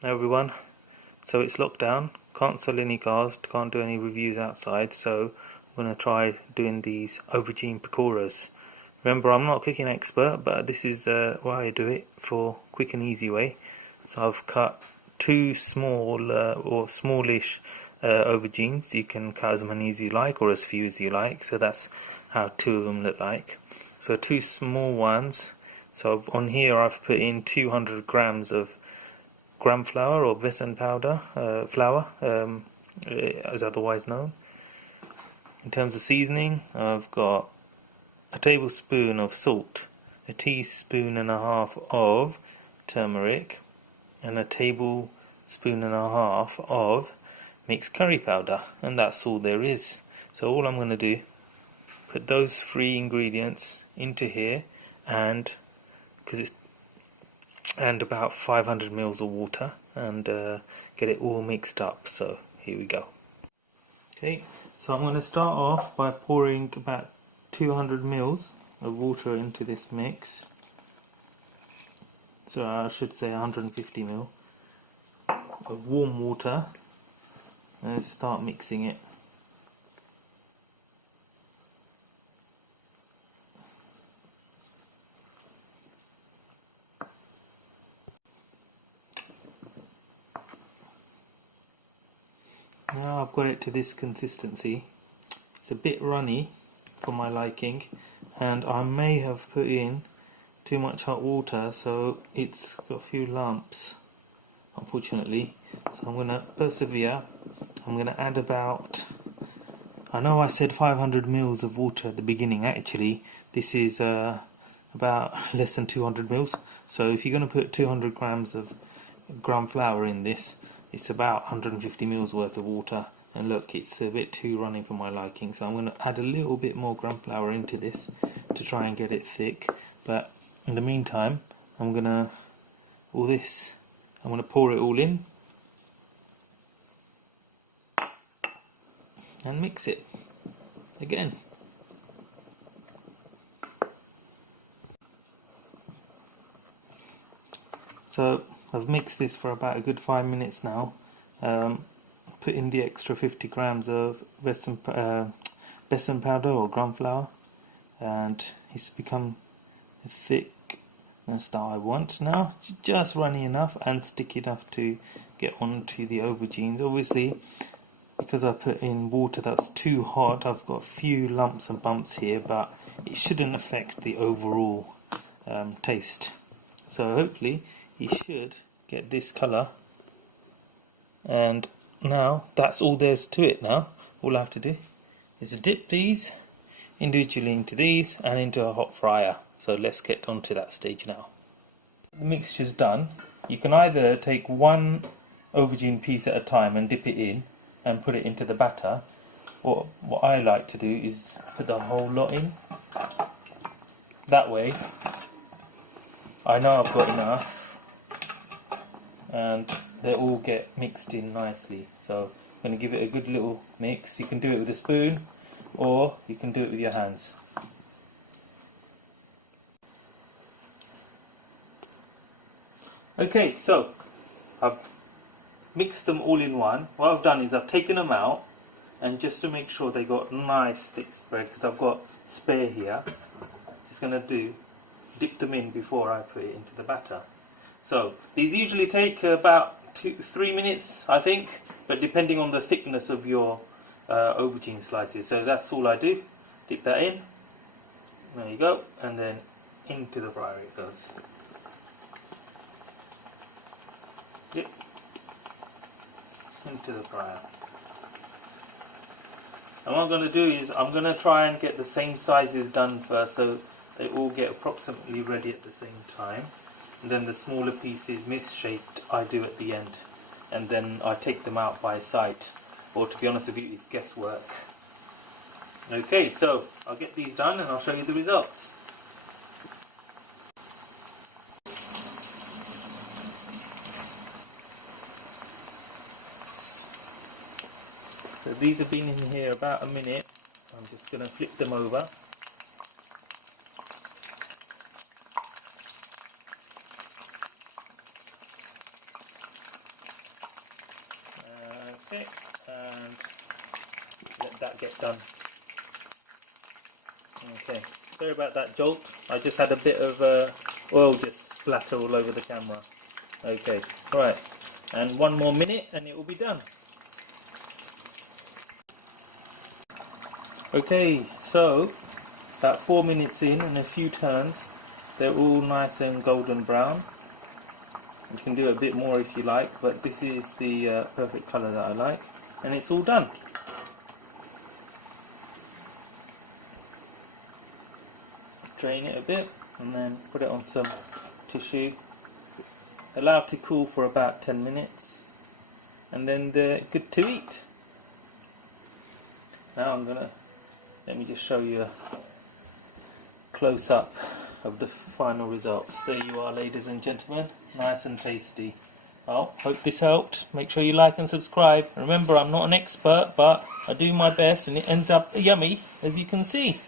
Hey everyone, so it's lockdown, can't sell any cars, can't do any reviews outside, so I'm going to try doing these aubergine pakoras. Remember, I'm not a cooking expert, but this is why I do it, for quick and easy way. So I've cut two small or smallish aubergines. You can cut as many as you like or as few as you like, so that's how two of them look like. So two small ones. So on here I've put in 200 grams of gram flour or besan powder flour, as otherwise known. In terms of seasoning, I've got a tablespoon of salt, a teaspoon and a half of turmeric, and a tablespoon and a half of mixed curry powder, and that's all there is. So all I'm going to do, put those three ingredients into here, and about 500 mils of water, and get it all mixed up. So here we go. Okay, so I'm going to start off by pouring about 200 mils of water into this mix. So I should say 150 mil of warm water, and start mixing it. Now I've got it to this consistency. It's a bit runny for my liking, and I may have put in too much hot water, so it's got a few lumps, unfortunately. So I'm going to persevere. I'm going to add about, I know I said 500 mils of water at the beginning. Actually this is about less than 200 mils. So if you're going to put 200 grams of gram flour in this, it's about 150 mils worth of water. And look, it's a bit too runny for my liking, so I'm going to add a little bit more gram flour into this to try and get it thick. But in the meantime, I'm going to pour it all in and mix it again. So I've mixed this for about a good 5 minutes now. Put in the extra 50 grams of besan powder or gram flour, and it's become a thickness that I want now. It's just runny enough and sticky enough to get onto the aubergines. Obviously, because I put in water that's too hot, I've got a few lumps and bumps here, but it shouldn't affect the overall taste. So hopefully you should get this colour, and now that's all there's to it. Now all I have to do is dip these individually into these and into a hot fryer. So let's get on to that stage now. The mixture's done. You can either take one aubergine piece at a time and dip it in and put it into the batter, or what I like to do is put the whole lot in. That way I know I've got enough and they all get mixed in nicely. So I'm going to give it a good little mix. You can do it with a spoon or you can do it with your hands. Okay, so I've mixed them all in one. What I've done is I've taken them out, and just to make sure they got nice thick spread, because I've got spare here, just going to dip them in before I put it into the batter. So these usually take about 2-3 minutes, I think, but depending on the thickness of your aubergine slices. So that's all I do. Dip that in. There you go, and then into the fryer it goes. Dip into the fryer. And what I'm going to do is I'm going to try and get the same sizes done first, so they all get approximately ready at the same time. And then the smaller pieces, misshaped, I do at the end. And then I take them out by sight. Or to be honest with you, it's guesswork. Okay, so I'll get these done and I'll show you the results. So these have been in here about a minute. I'm just going to flip them over. Okay, and let that get done. Okay, sorry about that jolt. I just had a bit of oil just splatter all over the camera. Okay, right, and 1 more minute and it will be done. Okay, so about 4 minutes in and a few turns, they're all nice and golden brown. You can do a bit more if you like, but this is the perfect colour that I like, and it's all done. Drain it a bit and then put it on some tissue. Allow it to cool for about 10 minutes and then they're good to eat. Now let me just show you a close up of the final results. There you are, ladies and gentlemen, nice and tasty. Well, hope this helped. Make sure you like and subscribe. Remember, I'm not an expert, but I do my best and it ends up yummy, as you can see.